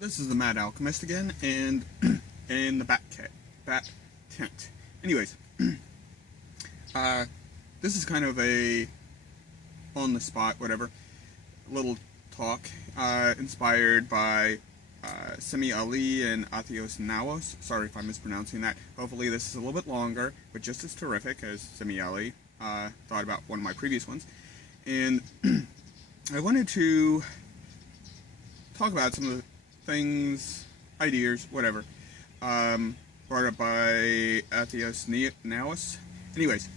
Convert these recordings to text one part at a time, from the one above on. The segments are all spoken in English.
This is the Mad Alchemist again, and in the bat tent. Anyways, this is kind of a on the spot, whatever, little talk inspired by Simi Ali and Atheos Naos. Sorry if I'm mispronouncing that. Hopefully this is a little bit longer, but just as terrific as Simi Ali. Thought about one of my previous ones, and I wanted to talk about some of the things, ideas, whatever, brought up by Atheos Naos. Anyways,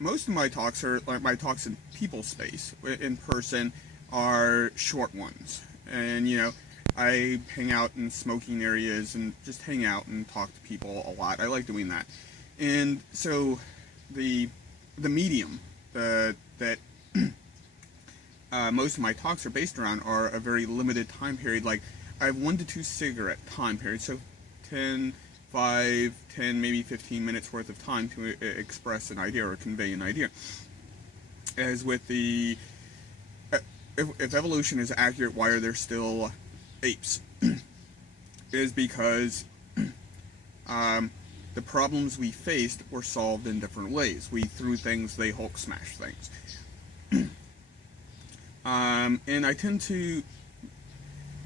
most of my talks are like my talks in people space, in person, are short ones, and I hang out in smoking areas and just hang out and talk to people a lot. I like doing that, and so the medium that most of my talks are based around are a very limited time period. Like, I have 1 to 2 cigarette time periods, so 10, 5, 10, maybe 15 minutes worth of time to express an idea or convey an idea. As with the, if evolution is accurate, why are there still apes? Is because the problems we faced were solved in different ways. We threw things, they Hulk smashed things. And I tend to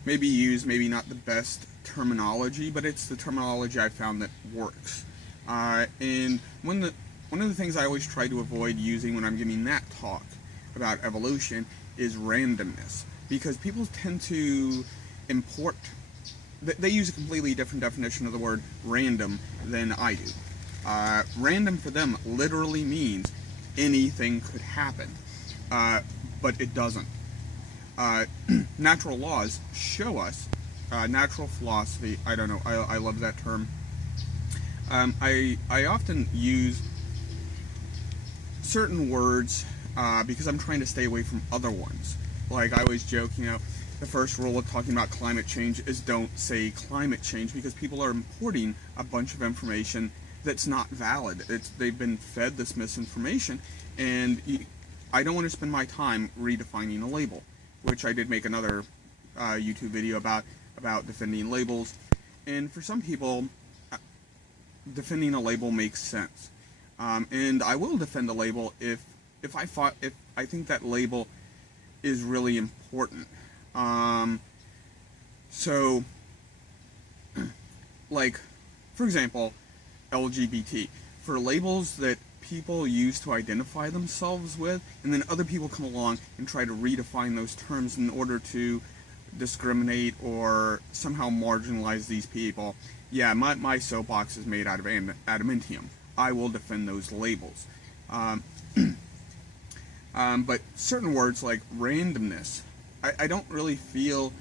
maybe use not the best terminology, but it's the terminology I found that works. And one of the things I always try to avoid using when I'm giving that talk about evolution is randomness, because people tend to import. They use a completely different definition of the word random than I do. Random for them literally means anything could happen. But it doesn't. Natural laws show us, natural philosophy, I don't know, I love that term. I often use certain words because I'm trying to stay away from other ones. Like, I always joke, the first rule of talking about climate change is don't say climate change, because people are importing a bunch of information that's not valid. They've been fed this misinformation, and I don't want to spend my time redefining a label, which I did make another YouTube video about defending labels. And for some people, defending a label makes sense, and I will defend a label if I think that label is really important. So, like, for example, LGBT, for labels that people use to identify themselves with, and then other people come along and try to redefine those terms in order to discriminate or somehow marginalize these people. Yeah, my soapbox is made out of adamantium. I will defend those labels. But certain words like randomness, I don't really feel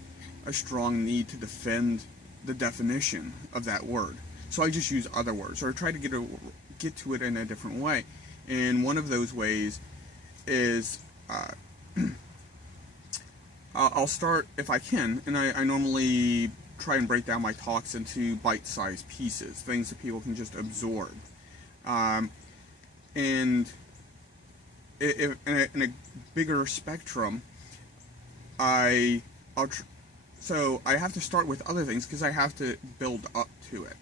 a strong need to defend the definition of that word. So I just use other words, or try to get to it in a different way. And one of those ways is, I'll start, if I can, and I normally try and break down my talks into bite-sized pieces, things that people can just absorb. And in a bigger spectrum, so I have to start with other things because I have to build up to it.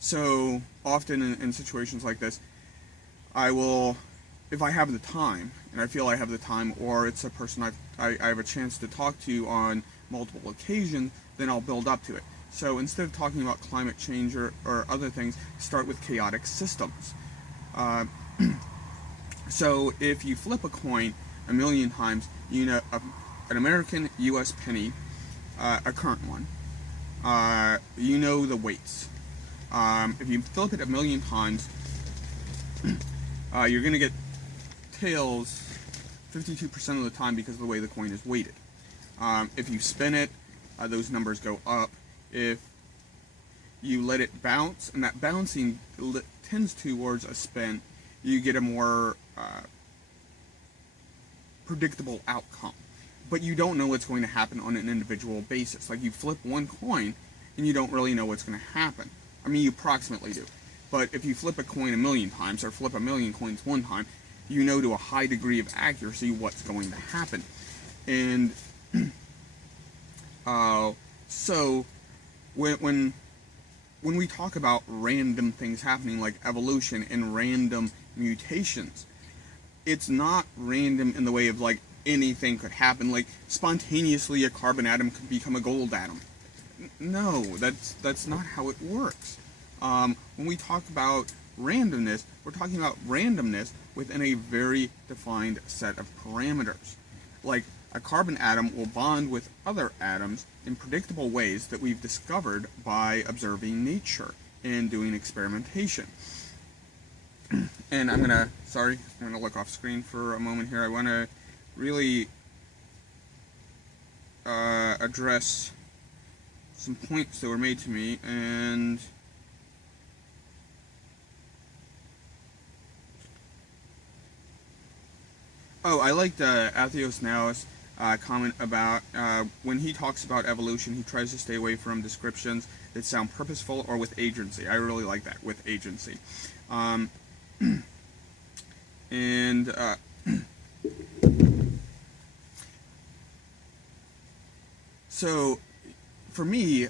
So often in situations like this, I will, if I have the time, and I feel I have the time, or it's a person I have a chance to talk to on multiple occasions, then I'll build up to it. So instead of talking about climate change or other things, start with chaotic systems. So if you flip a coin 1,000,000 times, an American US penny, a current one, the weights. If you flip it 1,000,000 times, you're going to get tails 52% of the time because of the way the coin is weighted. If you spin it, those numbers go up. If you let it bounce, and that bouncing tends towards a spin, you get a more predictable outcome. But you don't know what's going to happen on an individual basis. Like, you flip one coin, and you don't really know what's going to happen. I mean, you approximately do. But if you flip a coin 1,000,000 times, or flip 1,000,000 coins one time, you know to a high degree of accuracy what's going to happen. And so when we talk about random things happening like evolution and random mutations, it's not random in the way of like anything could happen, like spontaneously a carbon atom could become a gold atom. No, that's not how it works. When we talk about randomness, we're talking about randomness within a very defined set of parameters. Like a carbon atom will bond with other atoms in predictable ways that we've discovered by observing nature and doing experimentation. And I'm gonna look off screen for a moment here. I want to really address some points that were made to me, and I liked Atheos Now's comment about when he talks about evolution, he tries to stay away from descriptions that sound purposeful or with agency. I really like that, with agency. And so for me,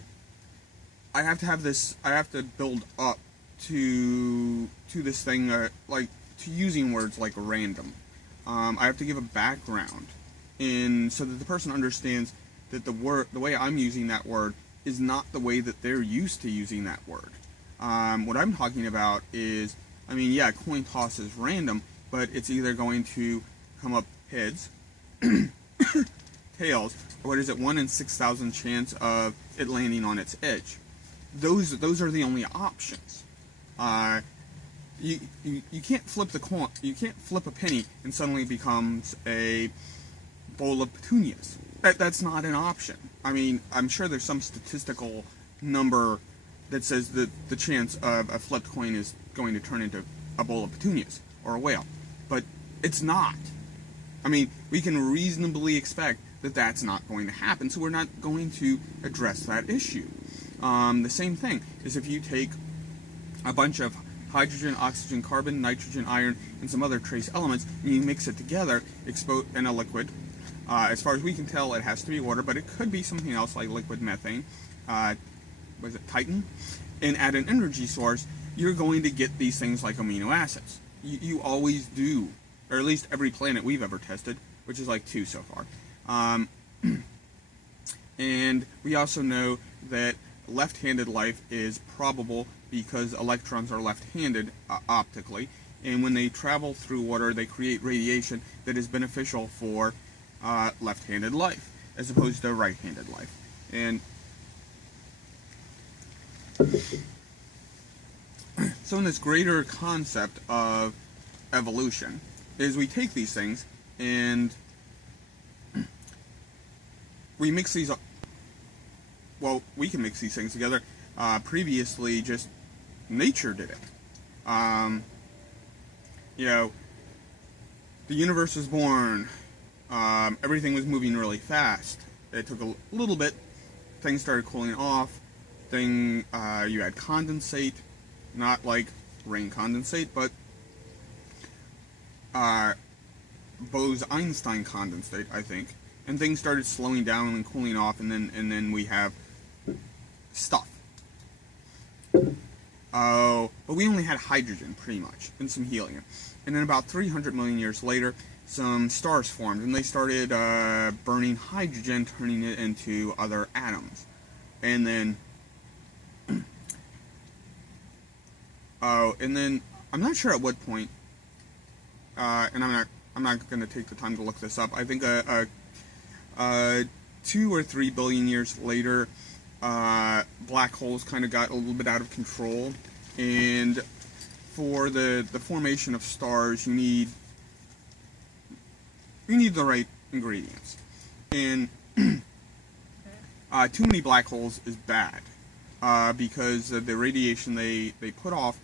I have to build up to this thing, like to using words like random. I have to give a background, and so that the person understands that the way I'm using that word is not the way that they're used to using that word. What I'm talking about is, I mean, yeah, coin toss is random, but it's either going to come up heads, tails, or what is it, 1 in 6,000 chance of it landing on its edge. Those are the only options. You can't flip the coin. You can't flip a penny and suddenly it becomes a bowl of petunias. That's not an option. I mean, I'm sure there's some statistical number that says that the chance of a flipped coin is going to turn into a bowl of petunias or a whale, but it's not. I mean, we can reasonably expect that that's not going to happen, so we're not going to address that issue. The same thing is if you take a bunch of hydrogen, oxygen, carbon, nitrogen, iron, and some other trace elements, and you mix it together in a liquid. As far as we can tell, it has to be water, but it could be something else like liquid methane. Was it Titan? And add an energy source, you're going to get these things like amino acids. You always do, or at least every planet we've ever tested, which is like 2 so far. And we also know that left-handed life is probable because electrons are left-handed optically, and when they travel through water, they create radiation that is beneficial for left-handed life as opposed to right-handed life. And so in this greater concept of evolution is we take these things and we mix these up. Well, we can mix these things together. Previously, just nature did it. You know, the universe was born. Everything was moving really fast. It took a little bit. Things started cooling off. You had condensate, not like rain condensate, but Bose-Einstein condensate, I think. And things started slowing down and cooling off, and then we have stuff. But we only had hydrogen, pretty much, and some helium. And then about 300 million years later, some stars formed, and they started burning hydrogen, turning it into other atoms. And then, I'm not sure at what point, and I'm not going to take the time to look this up. I think 2 or 3 billion years later, black holes kind of got a little bit out of control, and for the formation of stars, you need the right ingredients, and too many black holes is bad, because the radiation they put off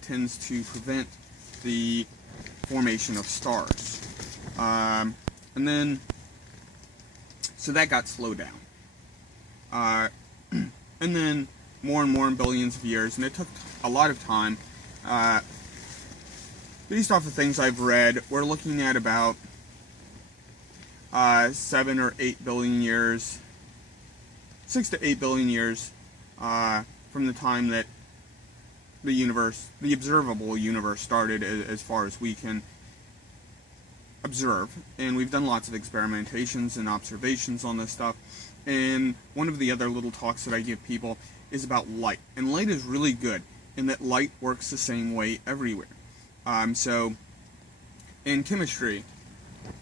tends to prevent the formation of stars, and then so that got slowed down. And then more and more in billions of years, and it took a lot of time. Based off of things I've read, we're looking at about years, 6 to 8 billion years from the time that the observable universe started, as far as we can observe. And we've done lots of experimentations and observations on this stuff. And one of the other little talks that I give people is about light. And light is really good in that light works the same way everywhere. So in chemistry,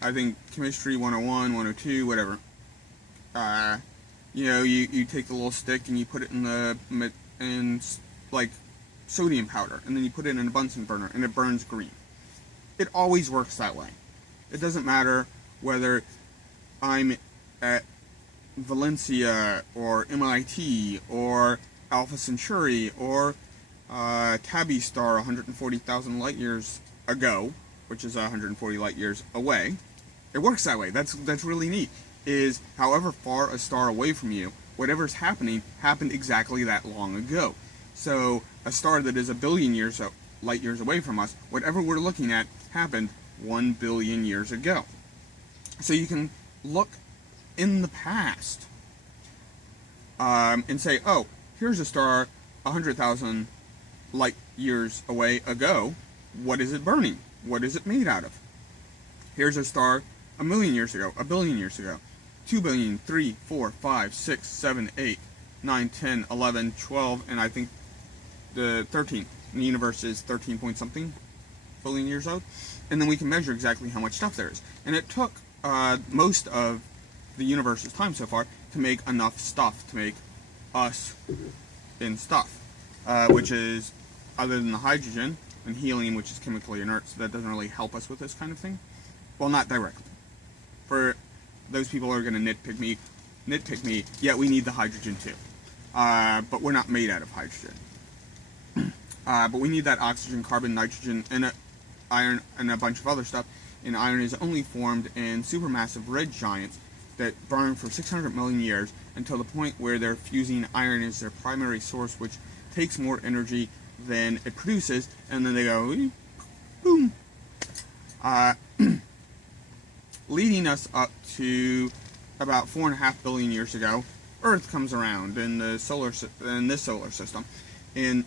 I think chemistry 101, 102, whatever, you take the little stick and you put it in like sodium powder, and then you put it in a Bunsen burner and it burns green. It always works that way. It doesn't matter whether I'm at Valencia or MIT or Alpha Centauri or Tabby Star 140,000 light years ago, which is 140 light years away. It works that way. That's really neat. Is however far a star away from you, whatever's happening happened exactly that long ago. So a star that is a billion light years away from us, whatever we're looking at happened 1 billion years ago. So you can look in the past and say, oh, here's a star 100,000 light years away ago. What is it burning? What is it made out of? Here's a star a million years ago, a billion years ago, 2 billion, 3, 4, 5, 6, 7, 8, 9, 10, 11, 12, and I think the 13. The universe is 13 point something billion years old. And then we can measure exactly how much stuff there is. And it took most of the universe's time so far to make enough stuff to make us in stuff, which is, other than the hydrogen and helium, which is chemically inert, so that doesn't really help us with this kind of thing. Well, not directly. For those people who are going to nitpick me, yeah, we need the hydrogen too. But we're not made out of hydrogen. But we need that oxygen, carbon, nitrogen, and iron, and a bunch of other stuff. And iron is only formed in supermassive red giants that burn for 600 million years until the point where they're fusing iron as their primary source, which takes more energy than it produces, and then they go, boom. Leading us up to about 4.5 billion years ago, Earth comes around in this solar system, and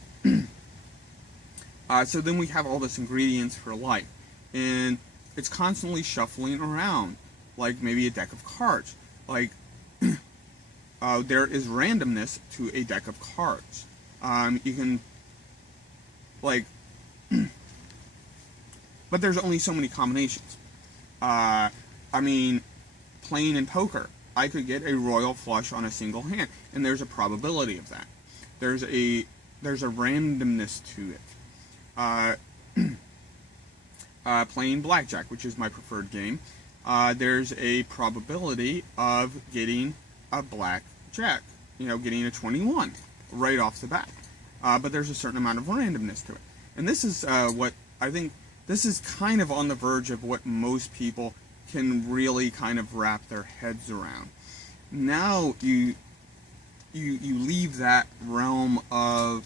so then we have all this ingredients for life, and it's constantly shuffling around, like maybe a deck of cards. Like there is randomness to a deck of cards. You can but there's only so many combinations. I mean, playing in poker, I could get a royal flush on a single hand, and there's a probability of that. There's a randomness to it. Playing blackjack, which is my preferred game, there's a probability of getting a blackjack, getting a 21 right off the bat. But there's a certain amount of randomness to it. And this is what I think, this is kind of on the verge of what most people can really kind of wrap their heads around. Now you leave that realm of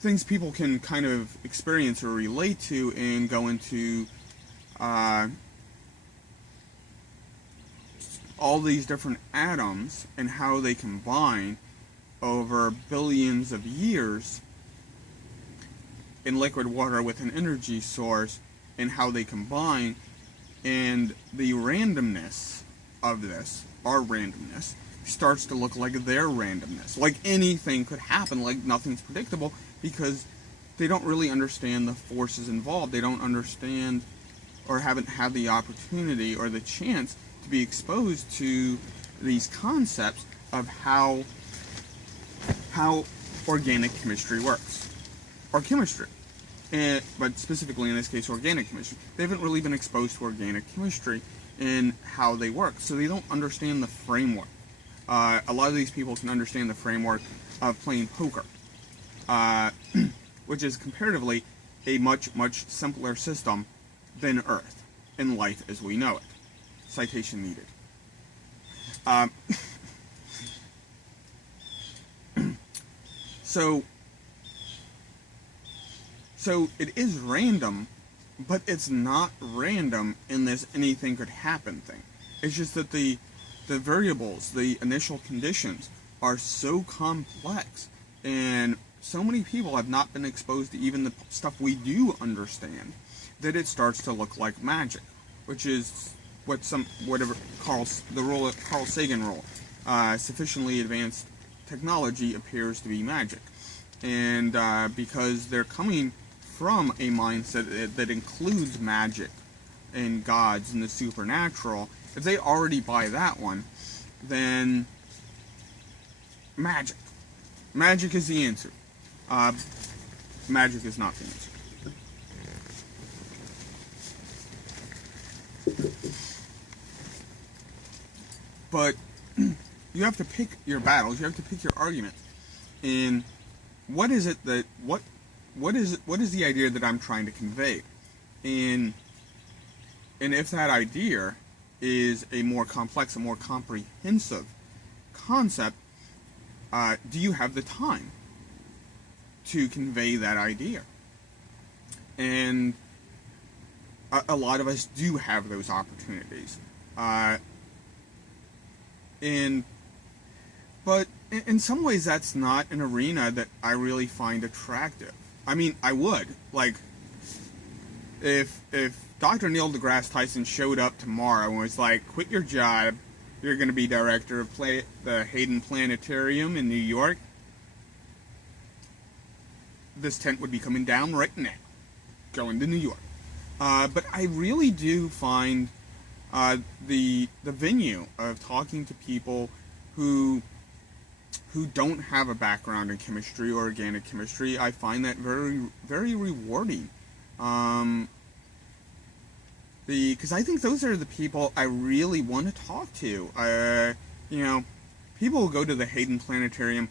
things people can kind of experience or relate to and go into all these different atoms and how they combine over billions of years in liquid water with an energy source, and how they combine, and the randomness of this, our randomness, starts to look like their randomness. Like anything could happen, like nothing's predictable, because they don't really understand the forces involved. They don't understand or haven't had the opportunity or the chance to be exposed to these concepts of how organic chemistry works, or chemistry, but specifically in this case organic chemistry. They haven't really been exposed to organic chemistry and how they work, so they don't understand the framework. A lot of these people can understand the framework of playing poker, which is comparatively a much, much simpler system than Earth and life as we know it. Citation needed. So it is random but it's not random in this anything could happen thing. It's just that the variables, the initial conditions, are so complex, and so many people have not been exposed to even the stuff we do understand, that it starts to look like magic, which is whatever Carl Sagan rule. Sufficiently advanced technology appears to be magic, and because they're coming from a mindset that includes magic and gods and the supernatural, if they already buy that one, then magic. Magic is the answer. Magic is not the answer. But you have to pick your battles. You have to pick your arguments. And what is it that what is the idea that I'm trying to convey? And if that idea is a more complex, a more comprehensive concept, do you have the time to convey that idea? And a lot of us do have those opportunities. But in some ways, that's not an arena that I really find attractive. I mean, I would. Like, if Dr. Neil deGrasse Tyson showed up tomorrow and was like, quit your job, you're going to be director of the Hayden Planetarium in New York, this tent would be coming down right now, going to New York. But I really do find the venue of talking to people who don't have a background in chemistry or organic chemistry, I find that very, very rewarding. Because I think those are the people I really want to talk to. People who go to the Hayden Planetarium,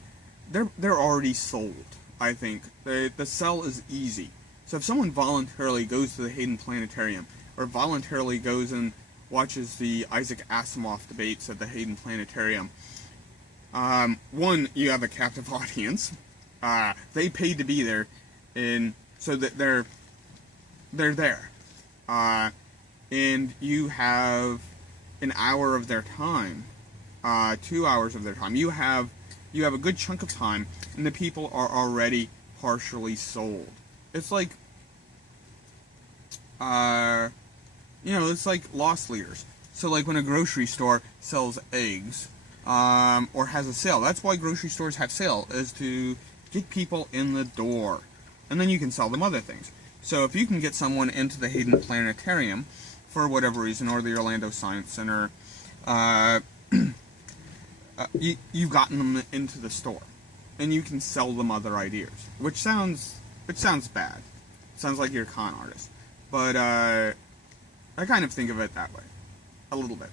they're already sold. I think the sell is easy. So if someone voluntarily goes to the Hayden Planetarium, or voluntarily goes and watches the Isaac Asimov debates at the Hayden Planetarium, one, you have a captive audience. They paid to be there, and so that they're there. And you have an hour of their time, 2 hours of their time. You have a good chunk of time, and the people are already partially sold. It's like, it's like loss leaders. So like when a grocery store sells eggs, or has a sale. That's why grocery stores have sale, is to get people in the door. And then you can sell them other things. So if you can get someone into the Hayden Planetarium, for whatever reason, or the Orlando Science Center, you've gotten them into the store. And you can sell them other ideas. Which sounds bad. It sounds like you're a con artist. But I kind of think of it that way. A little bit.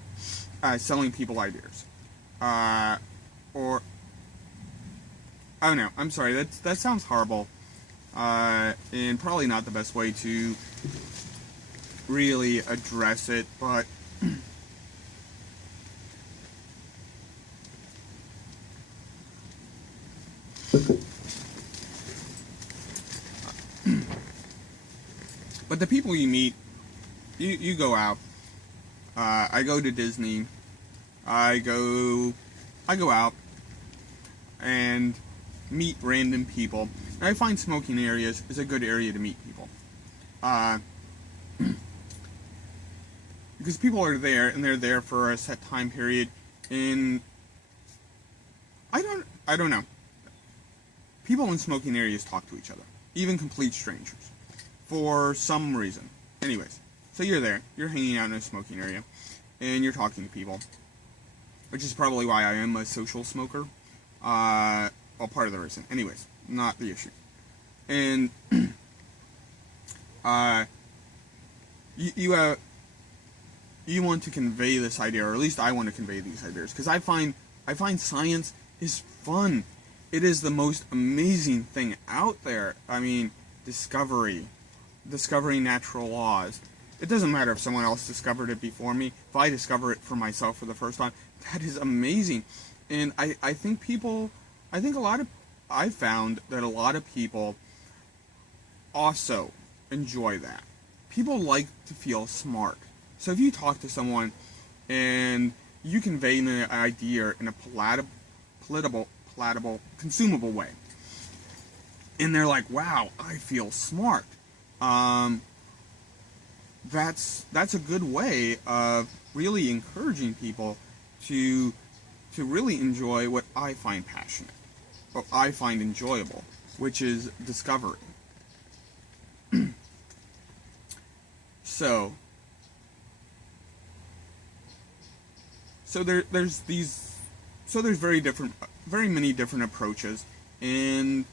Selling people ideas. Oh no, I'm sorry, that sounds horrible, and probably not the best way to really address it, but the people you meet, you go out. I go to Disney. I go out and meet random people. And I find smoking areas is a good area to meet people. Because people are there, and they're there for a set time period, and I don't know. People in smoking areas talk to each other, even complete strangers, for some reason. Anyways, so you're there, you're hanging out in a smoking area, and you're talking to people, which is probably why I am a social smoker. Well, part of the reason. Anyways, not the issue. And you want to convey this idea, or at least I want to convey these ideas, because I find science is fun. It is the most amazing thing out there. I mean, discovering natural laws. It doesn't matter if someone else discovered it before me. If I discover it for myself for the first time, that is amazing. And I think I've found that a lot of people also enjoy that. people like to feel smart. So if you talk to someone and you convey an idea in a palatable, consumable way, and they're like, "Wow, I feel smart." That's a good way of really encouraging people to really enjoy what I find passionate, or I find enjoyable, which is discovery. So there's very many different approaches, and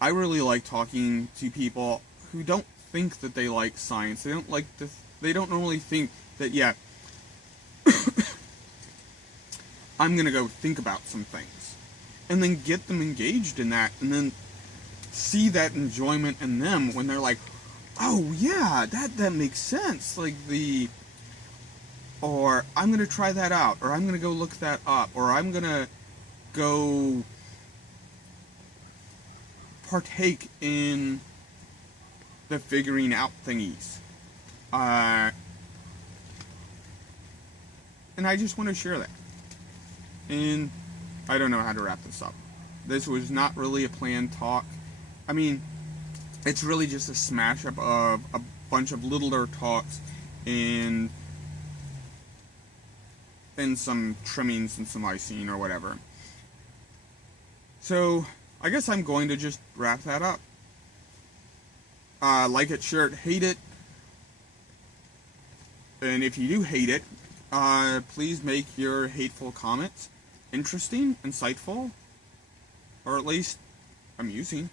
I really like talking to people who don't think that they like science. They don't normally think that, yeah, I'm gonna go think about some things, and then get them engaged in that, and then see that enjoyment in them when they're like, "Oh yeah, that makes sense." Or I'm gonna try that out, or I'm gonna go look that up, or I'm gonna go partake in the figuring out thingies. And I just want to share that. And I don't know how to wrap this up. This was not really a planned talk. I mean, it's really just a smash up of a bunch of littler talks and some trimmings and some icing or whatever. So I guess I'm going to just wrap that up. Like it, share it, hate it. And if you do hate it, please make your hateful comments interesting, insightful, or at least amusing.